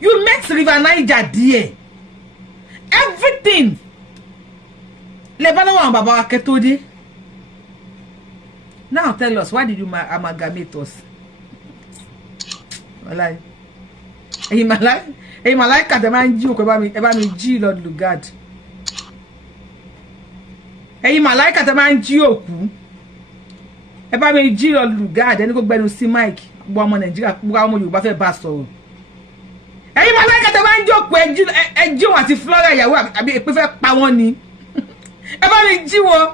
you met River Niger there. Everything. Lebalawa and Baba Ketode. Now tell us, why did you amalgamate us? Walai. Hey, malaika the man you eba mi ji Lord Lugard. Hey, malaika the man ji oku. Eba mi ji Lord Lugard. Ẹni kò gbẹnu sí mic. Bo ọmọ Nigeria, bo ọmọ Yorùbá fẹ́ bá sọ̀rọ̀. Hey, malaika the man ji oku eji wọn àti Flora ìyàwó àbí èpè fẹ́ pa wọ́n ni. Eba mi ji wọn.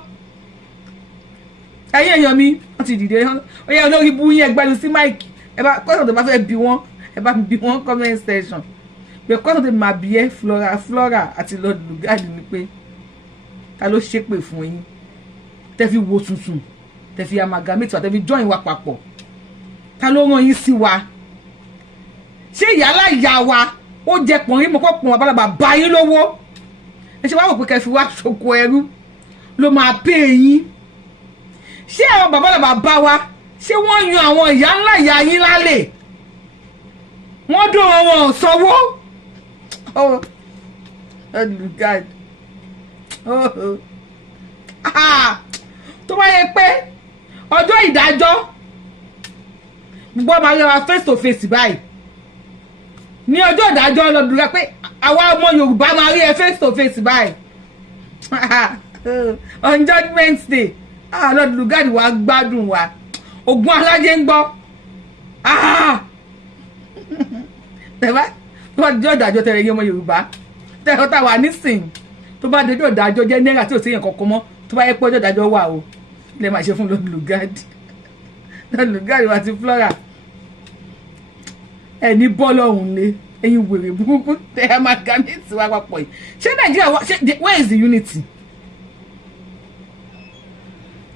Ẹ̀yin èèyàn mi, wọ́n ti dìde. Ó yẹ olórí bu yín gbẹnu sí mic. Eba question tó bá fẹ́ bi wọ́n. Eba bi wọ́n comment section. Because of the mabie Flora àti Lord Lugard ni pé ta ló ṣépè fún yín. Tẹ́ fi wo tuntun. Tẹ́ fi amalgamate wa, tẹ́ fi join wa papọ̀. Ta ló rán yín sí wa? Ṣé yálà ìyá wa ó jẹ pọ̀nrín mo ko pọ̀n abalaba bá yín lówó. Ẹ ṣe wá wò pé kẹ́ fi wá ṣoko ẹrú ló máa pay yín. Ṣé àwọn babalaba bá wa ṣé wọ́n yan àwọn ìyá ńlá ìyá yín lálẹ́? Wọ́n dùn wọn sanwó. Oh, Lugard. Oh. Tó bá yẹ pé ọjọ́ ìdájọ́ gbogbo máa rí wa face to face báyìí. Ní ọjọ́ ìdájọ́ lọ dúró pé àwa ọmọ Yorùbá máa rí ẹ face to face báyìí. On Judgment Day. Lord Lugard wá gbádùn wa. Ogun alájẹ ń gbọ́. Tẹ́bá tó bá dé ìdájọ́ tẹ̀lé yẹn ọmọ Yorùbá tẹ́lẹ̀ tá wà nísìn tó bá dé ìdájọ́ jẹ́ náírà tí ò sí yẹn kankan mọ́ tó bá yẹ pé ọjọ́ ìdájọ́ wà o lè máa ṣe fún Lord Lugard. Lord Lugard wà ti Flora ẹni bọ́ọ̀lù ọ̀hún lé ẹ̀yin wèrè burúkú tẹ́ ẹ máa ga ní tiwa papọ̀ yìí. Ṣé Nàìjíríà wà ṣé where is the unity?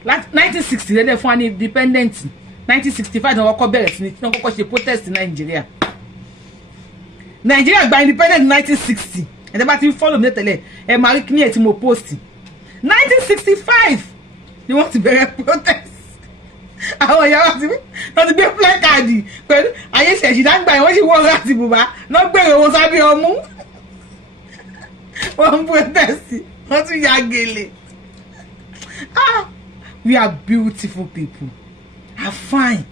1960 lẹ́dẹ̀ fún wa ní independent 1965 ní wọ́n kọ́ bẹ̀rẹ̀ sí ní wọ́n kọ́kọ́ ṣe protest ní Nàìjíríà. Nigeria gba independent 1960. And bá ti follow me tẹ́lẹ̀ ẹ máa rí kíní ẹ̀ tí mo post. 1965 ni wọ́n ti bẹ̀rẹ̀ protest. Àwọn ìyá wa ti gbé placard pẹ̀lú ayé ṣẹ̀ṣì dáńgbà yẹn wọ́n sì wọ́n láti bùbá náà gbèrè wọn sábẹ́ ọmú. Wọ́n protest wọ́n tún ya gèlè. We are beautiful people. I'm fine.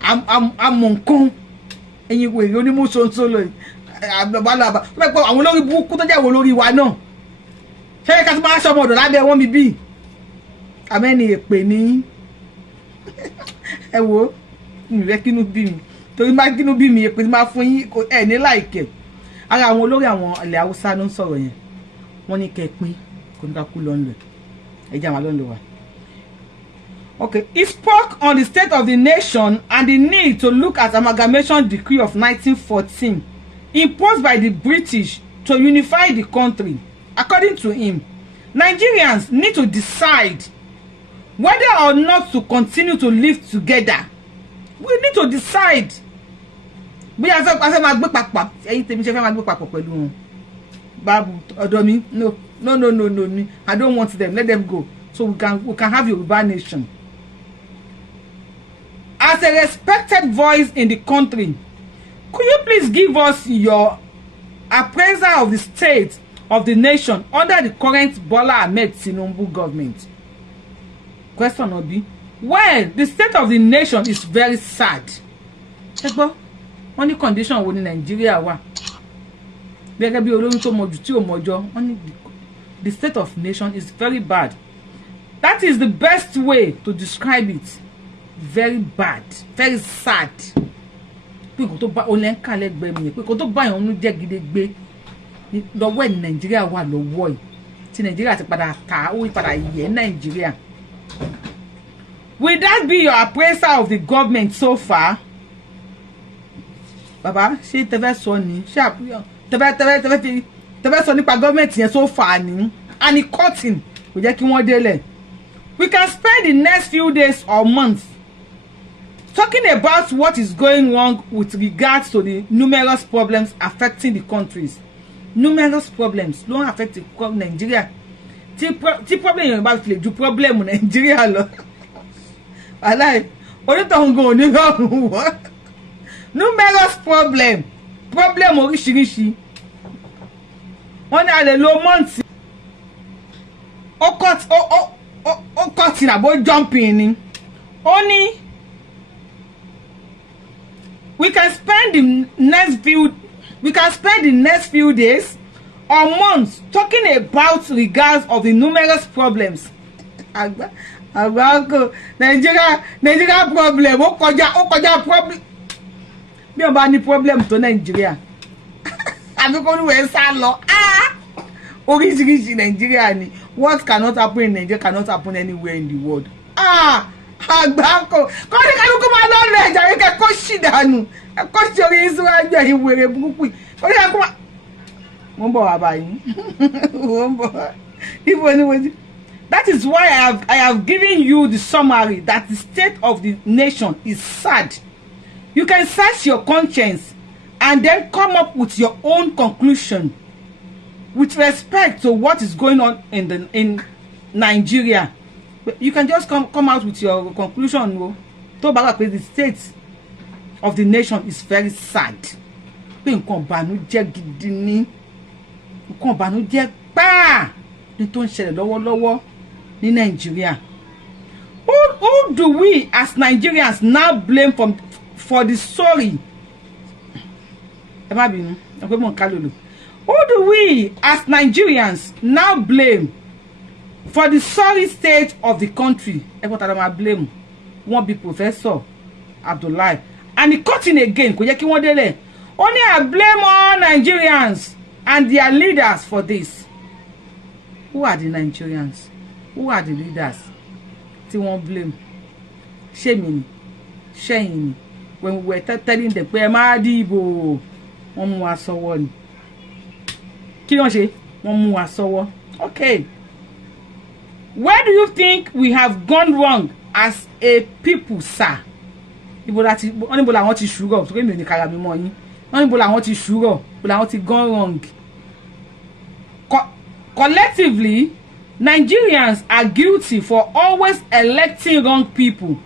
I'm nǹkan. Ẹ̀yin wo èyí onímọ̀ ṣonṣolo yìí àbàbàlàbà tó bẹ́ẹ̀ pé àwọn olórí burúkú tó jẹ́ àwọn olórí wa náà ṣé ká tó máa ṣọmọ ọ̀dọ̀ lábẹ́ wọn mi bí àmẹ́ni èpè ní ẹ wo ìrẹ́ kínú bí mi torí má kínú bí mi èpè máa fún yín ẹ̀ ní láìkẹ́ ara àwọn olórí àwọn ilẹ̀ Haúsá ló ń sọ̀rọ̀ yẹn wọ́n ní kẹ́ pín kò ní ká kú lọ́nlẹ̀ ẹ̀jẹ̀ àwọn lọ́nlẹ̀ wa. Okay, he spoke on the state of the nation and the need to look at amalgamation decree of 1914 imposed by the British to unify the country. According to him, Nigerians need to decide whether or not to continue to live together. We need to decide. Bí a fẹ́ máa gbé papọ̀, ẹ̀yin tèmi ṣe fẹ́ máa gbé papọ̀ pẹ̀lú wọn. Babu, ọ̀dọ̀ mi, no, I don't want them. Let them go. So we can have Yoruba nation. As a respected voice in the country, could you please give us your appraisal of the state of the nation under the current Bola Ahmed Tinubu government? Question Obi, Well, the state of the nation is very sad. Only condition wo ní Nigeria wà. Gẹ́gẹ́ bí olórin tó mọ̀jù tí ò mọ̀jọ́, the state of nation is very bad. That is the best way to describe it. Very bad, very sad. Pé kò tó bá olè ń kálẹ̀ gbẹ mi, pé kò tó bá yàn ń jẹ́ gidi gbé. Lọ́wọ́ ẹ̀ Nigeria wà lọ́wọ́ ẹ̀. Tí Nigeria ti padà ta, ó padà yẹ Nigeria. Will that be your appraisal of the government so far? Baba, ṣé tẹ́fẹ́ sọ ni? Ṣé tẹ́fẹ́ sọ nípa government yẹn so far ni? And it cutting. Kò jẹ́ kí wọ́n délẹ̀. We can spend the next few days or months talking about what is going wrong with regards to the numerous problems affecting the countries. Numerous problems don't affect Nigeria. Tí problem yẹn bá tilẹ̀ ju problem Nigeria lọ. Alai, onítọ̀hún gan òní rọrùn wọ́n. Numerous problem oríṣiríṣi. Wọ́n ní a lè lo months. Ó cutting àbó jumping ni. Ó ní we can spend the next few days or months talking about regards of the numerous problems. Nigeria problem. Ó kọjá problem. Bí o bá ní problem tó Nigeria. Àbí kò ní wẹ̀ sá lọ. Oríṣiríṣi Nigeria ni. What cannot happen in Nigeria cannot happen anywhere in the world. Àgbákò. Kò ní kálukú máa lọ rẹ̀ jàre kẹ́kọ̀ọ́ ṣì dànù. Ẹ̀kọ́ ṣe orí Israel jẹ́ ìwèrè burúkú. Kò ní kálukú máa. Wọ́n bọ̀ wá báyìí. Wọ́n bọ̀. Ibo ni mo ti. That is why I have given you the summary that the state of the nation is sad. You can search your conscience and then come up with your own conclusion with respect to what is going on in Nigeria. You can just come out with your conclusion. The state of the nation is very sad. Nǹkan ìbànújẹ́ gidi ni. Nǹkan ìbànújẹ́ pa ní tó ń ṣẹlẹ̀ lọ́wọ́lọ́wọ́ ní Nigeria. Who do we as Nigerians now blame for the sorry? Who do we as Nigerians now blame for the sorry state of the country? Blame. One be Professor Abdullahi. And he cut in again. Only I blame all Nigerians and their leaders for this. Who are the Nigerians? Who are the leaders? Tí wọ́n blame. Shame ni. When we were telling them pé ẹ má dìbò, wọ́n mú wa sọ́wọ́ ni. Kí wọ́n ṣe? Wọ́n mú wa sọ́wọ́. Okay. Where do you think we have gone wrong as a people, sir? Ibo làwọn ti ṣúrọ̀, sókè mi ò ní kára mi mọ́ yín. Ibo làwọn ti ṣúrọ̀, ibo làwọn ti gone wrong. Collectively, Nigerians are guilty for always electing wrong people.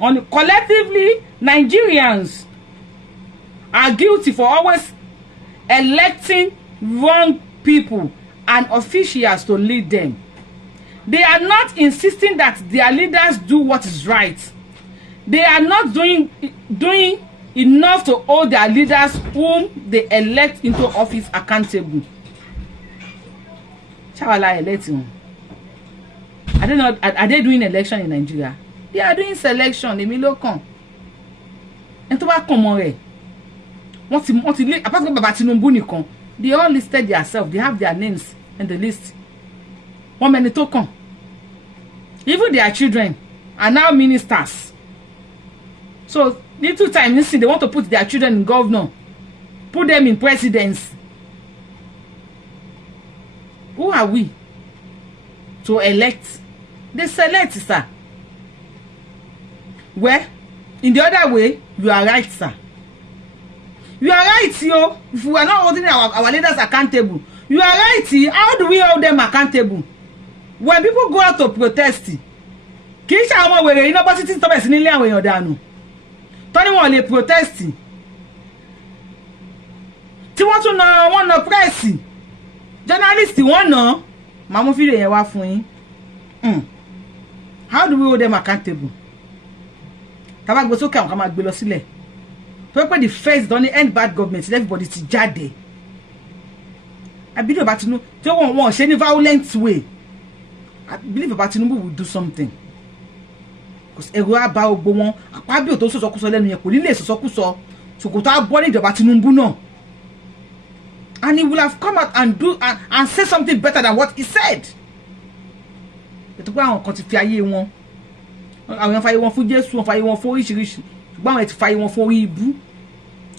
Collectively, Nigerians are guilty for always electing wrong people and officials to lead them. They are not insisting that their leaders do what is right. They are not doing enough to hold their leaders whom they elect into office accountable. Shawala electing. I don't know. Are they doing election in Nigeria? They are doing selection. Èmi ló kàn. And to bá kàn mọ́ rẹ̀. Wọ́n ti apart from Baba Tinubu nìkan, they all listed themselves. They have their names in the list. Wọ́n mẹ́ni tó kàn. Even their children are now ministers. So little time you see they want to put their children in governor, put them in presidents. Who are we to elect? They select, sir. Well, in the other way, you are right, sir. You are right, yo. If we are not holding our leaders accountable, you are right. How do we hold them accountable? When people go out to protest, kì í ṣe àwọn wèrè iná bọ́ títí tọ́bẹ̀ sí nílé àwọn èèyàn dànù. Tọ́ni wọn lè protest. Tí wọ́n tún wọ́n na press. Journalist wọ́n na. Màá mú fídíò yẹn wá fún yín. How do we hold them accountable? Taba go so kan ka ma gbé lọ sílẹ̀. To pe the first don't end bad government, everybody ti jáde. I believe about Tinubu. They won't any violent way. I believe about Tinubu will do something. Because everywhere about Obama, Akpabio to so kuso lẹ́nu yẹn kò ní lè so kuso. So kò tá body about Tinubu náà. And he will have come out and do and say something better than what he said. But go on kan ti fi ayé wọn. Àwọn fa ayé wọn fún Jésù, wọn fa ayé wọn fún oríṣiríṣi. Ṣùgbọ́n àwọn ti fa ayé wọn fún orí ibu.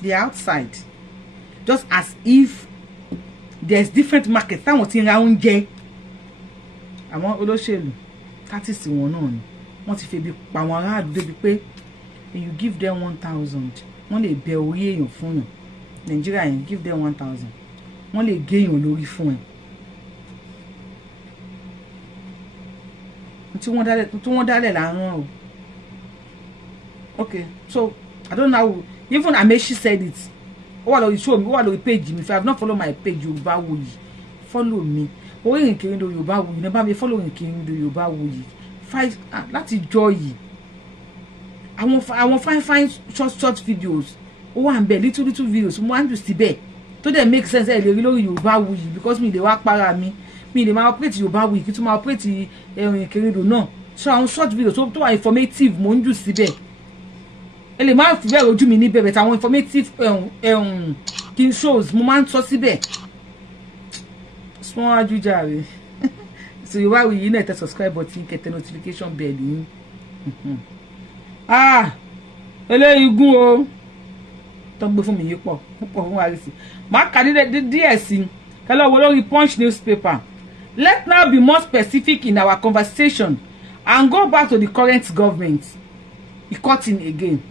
They are outside. Just as if there's different markets. Táwọn tí ń ra oúnjẹ. Àwọn olóṣèlú tactics wọn náà ni. Wọ́n ti fi ebi pa àwọn aráàlú débi pé you give them 1,000. Wọ́n lè bẹ orí èèyàn fún yàn. Nigeria yẹn give them 1,000. Wọ́n lè gé èèyàn lórí fún ẹ. Tí wọ́n dálẹ̀ láàárọ̀ o. Okay, so I don't know. Even Amechi said it. What show me? What page me? If you have not followed my page, Yorubawuyi, follow me. Orí ìrìnkiri ndo Yorubawuyi. Never be follow ìrìnkiri ndo Yorubawuyi. Five. Láti joy. I want fine short videos. Oh, I'm be little videos. Mo want to see be. To them make sense. Lè rí lórí Yorubawuyi because me dey wá para mi. Me dey ma operate Yorubawuyi. Kí tún ma operate ìrìnkiri ndo náà. So àwọn short videos tó wà informative mo ń jù síbẹ̀. Ele ma fi bẹ́ẹ̀ ojú mi ní bẹ́ẹ̀ àwọn informative kin shows mo máa ń sọ síbẹ̀. Small ajujare. So you why we need to subscribe button, get the notification bell yín. Eléyìí gún o. Tó gbé fún mi yìí pọ̀ fún wa rí sí. Ma ka díẹ̀ sí. Kẹ́ wo lórí Punch newspaper. Let's now be more specific in our conversation and go back to the current government. He cut in again.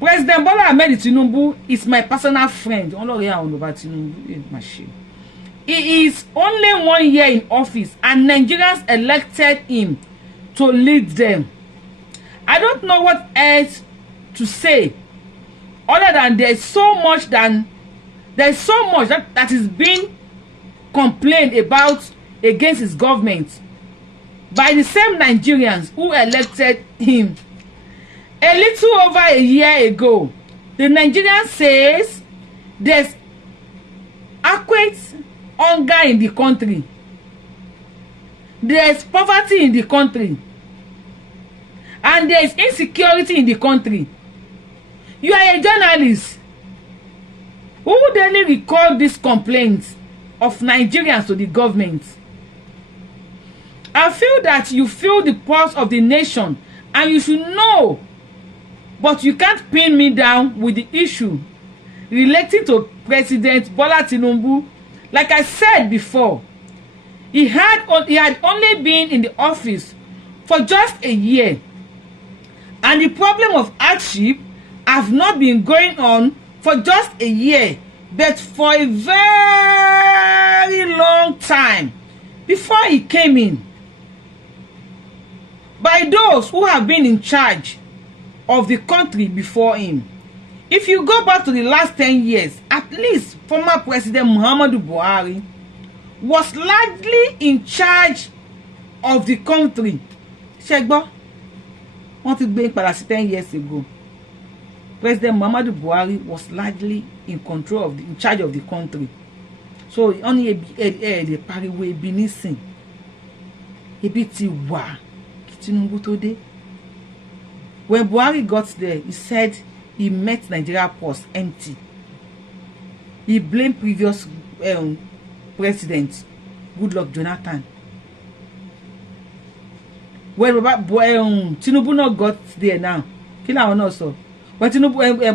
President Bola Ahmed Tinubu is my personal friend. He is only 1 year in office and Nigerians elected him to lead them. I don't know what else to say other than there's so much that is being complained about against his government by the same Nigerians who elected him. A little over a year ago, the Nigerian says there's acute hunger in the country. There's poverty in the country. And there's insecurity in the country. You are a journalist. Who would only recall these complaints of Nigerians to the government? I feel that you feel the pulse of the nation and you should know. But you can't pin me down with the issue relating to President Bola Tinubu. Like I said before, he had only been in the office for just a year. And the problem of hardship have not been going on for just a year, but for a very long time before he came in. By those who have been in charge of the country before him. If you go back to the last 10 years, at least former President Muhammadu Buhari was largely in charge of the country. Ṣẹ́gbọ́, wọ́n ti gbé padà sí 10 years ago. President Muhammadu Buhari was largely in charge of the country. So only the pariwo ebi nísìn. Ebi ti wà kí Tinubu tó dé. When Buhari got there, he said he met Nigeria purse empty. He blamed previous president, Goodluck Jonathan. When Tinubu not got there now, when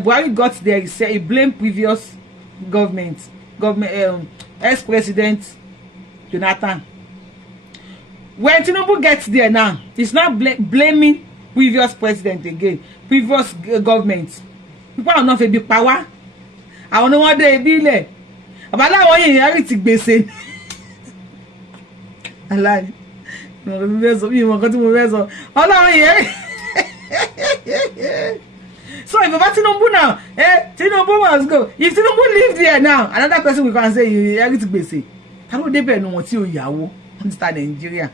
Buhari got there, he said he blamed previous government, ex-president Jonathan. When Tinubu gets there now, he's not blaming previous president again, previous government. People are not a big power. I don't know what they be there. But now I hear it gbèsè. I lie. No, so if about Tinubu now, Tinubu must go. If Tinubu live there now, another person will come and say you hear it gbèsè. How would they be no what you yawo? Understand Nigeria?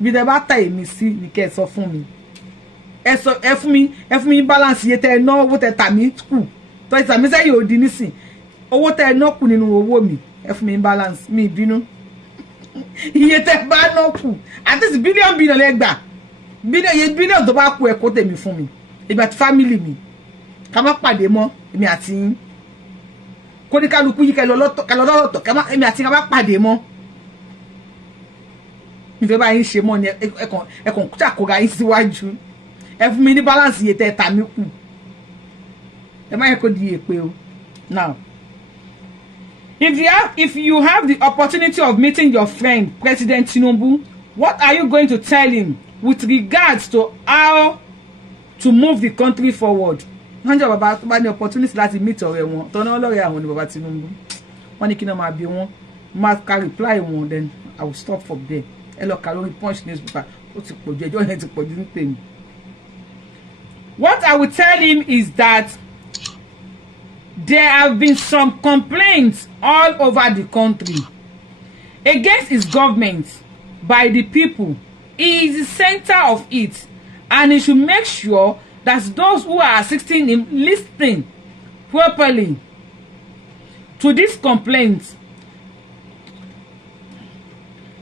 bí tẹ́ bá ta èmi sí ni kẹ́ sọ fún mi ẹ fún mi balance iye tẹ́ ná owó tẹ́ tà mí kù tó ẹ tà mí sẹ́yìn òdì nísìn owó tẹ́ ná kù nínú owó mi ẹ fún mi balance mi bínú iye tẹ́ bá ná kù at least billion lẹ gbà billion tó bá kù ẹ kó tèmi fún mi ìgbà tí family mi ká má pàdé mọ́ èmi àti yín kó ní kálukú yí kẹlọ lọ́tọ̀ èmi àti ká má pàdé mọ́ ìfẹ́ bá yín ṣe mọ́ ni ẹkàn ṣàkóra yín síwájú ẹ fún mi ní balance iye tẹ́ tà mí kù ẹ má yẹ kó di èpè o. Now if you have the opportunity of meeting your friend President Tinubu, what are you going to tell him with regards to how to move the country forward? Wọ́n jẹ́ bàbá tó bá ní opportunity láti meet ọ̀rẹ́ wọn tọ́nà ọlọ́rẹ́ àwọn ní bàbá Tinubu wọ́n ní kí náà máa bí wọn máa ka reply wọn then I will stop from there ẹ lọ kà lórí Punch newspaper ó ti pọ̀jù ẹjọ́ yẹn ti pọ̀jù ní tèmi. What I will tell him is that there have been some complaints all over the country against his government by the people. He is the center of it, and he should make sure that those who are assisting him listening properly to these complaints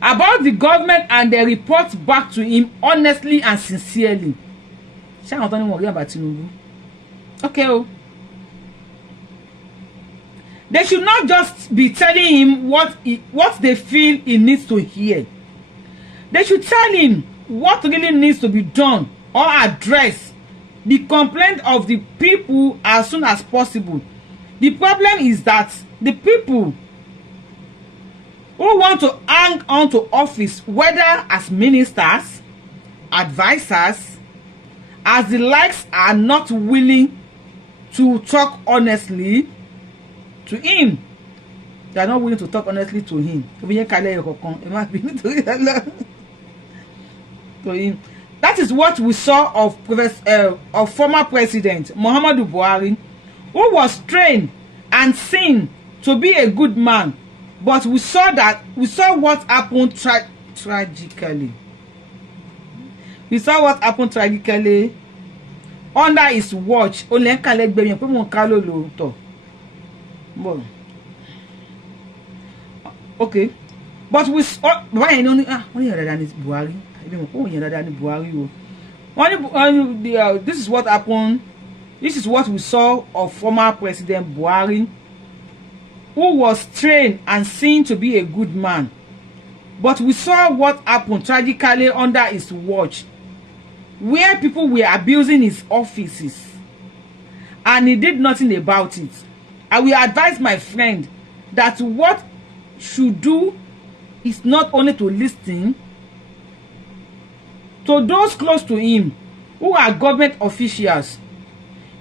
about the government and they report back to him honestly and sincerely. Ṣé àwọn tó ní wọ́n rí àbá Tinubu? Okay o. They should not just be telling him what they feel he needs to hear. They should tell him what really needs to be done or address the complaint of the people as soon as possible. The problem is that the people who want to hang on to office, whether as ministers, advisors, as the likes, are not willing to talk honestly to him. They are not willing to talk honestly to him. That is what we saw of former President Muhammadu Buhari, who was trained and seen to be a good man, but we saw what happened tragically. We saw what happened tragically under his watch. Okay, but we saw this is what happened. This is what we saw of former President Buhari, who was trained and seen to be a good man, but we saw what happened tragically under his watch, where people were abusing his offices and he did nothing about it. I will advise my friend that what should do is not only to listen to those close to him who are government officials,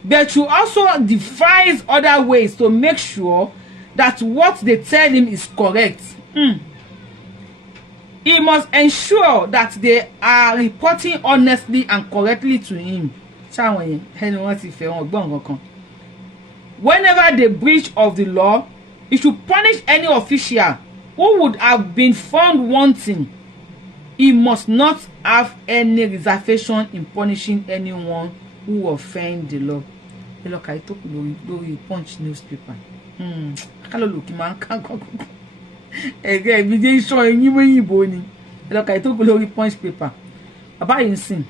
but should also devise other ways to make sure that what they tell him is correct. He must ensure that they are reporting honestly and correctly to him. Whenever they breach of the law, he should punish any official who would have been found wanting. He must not have any reservation in punishing anyone who offend the law. Look, I took the Punch newspaper. Again, showing you when you bony. Look, I took the Punch paper. About you sing.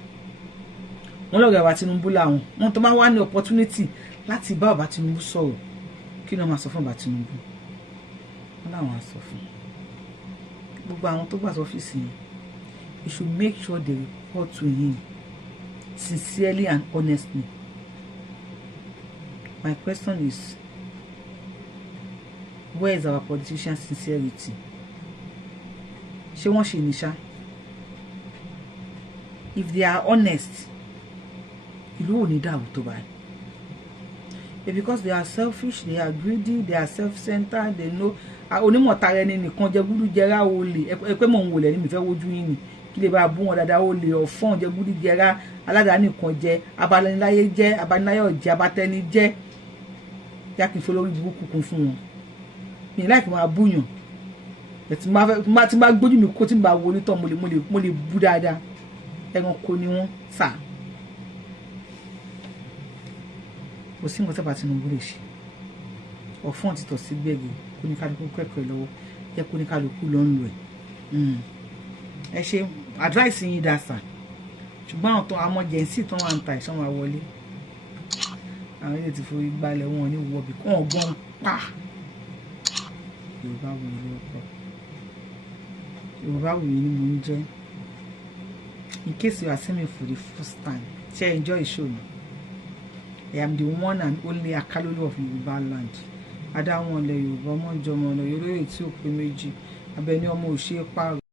One look at Tinubu láwọn. Wọ́n tó máa wá ní opportunity láti bá bàbá Tinubu sọ̀rọ̀. Kí ló máa sọ fún bàbá Tinubu? Wọ́n láwọn á sọ fún. Gbogbo àwọn tó gbà sọ́fíìsì yẹn, you should make sure they report to him sincerely and honestly. My question is, where is our politician's sincerity? Ṣé wọ́n ṣe ní ṣá? If they are honest, ìlú ò ní dàrú tó báyìí. Because they are selfish, they are greedy, they are self-centered, they know. Onímọ̀ tara ẹni nìkan jẹ gúdú jẹrá olè. Ẹ pé mò ń wòlẹ̀ ní mi fẹ́ wojú yín ni. Kí lè bá bú wọn dáadáa olè ọ̀fọ́n jẹ gúdú jẹrá aládàáni kan jẹ abaniláyé jẹ abaniláyọ̀ jẹ abatẹni jẹ. Yá kí n fi olórí burúkú kún fún wọn. Mi láìkí máa búyàn. tí máa gbójú mi kó tí máa wo onítọ̀ mo lè bú dáadáa ẹranko ni wọ́n sà kò sí nǹkan tí bá Tinubu lè ṣe ọ̀fọ́n ti tọ̀ sí gbẹ̀gẹ̀ kó ní kálukú kẹ́kọ̀ọ́ lọ́wọ́ yẹ kó ní kálukú lọ́ ń lò ẹ̀ ẹ ṣe advice yín dá sà ṣùgbọ́n àwọn tó àmọ́ jẹ̀ǹsì tó wà ń ta ìṣàn wa wọlé àwọn ilé ti forí gbalẹ̀ wọn ní wọ́ọ̀bì kó wọn gbọ́n pa Yorùbáwùyí lórúkọ Yorùbáwùyí ni mo ń jẹ́ in case you are seeing me for the first time share enjoy the show. I am the one and only Akalolu of Yoruba land. Adáwọn ilẹ̀ Yorùbá ọmọ ìjọmọ ọ̀nà Yorùbá tí ó pé méjì abẹni ọmọ òṣèré pààrọ̀.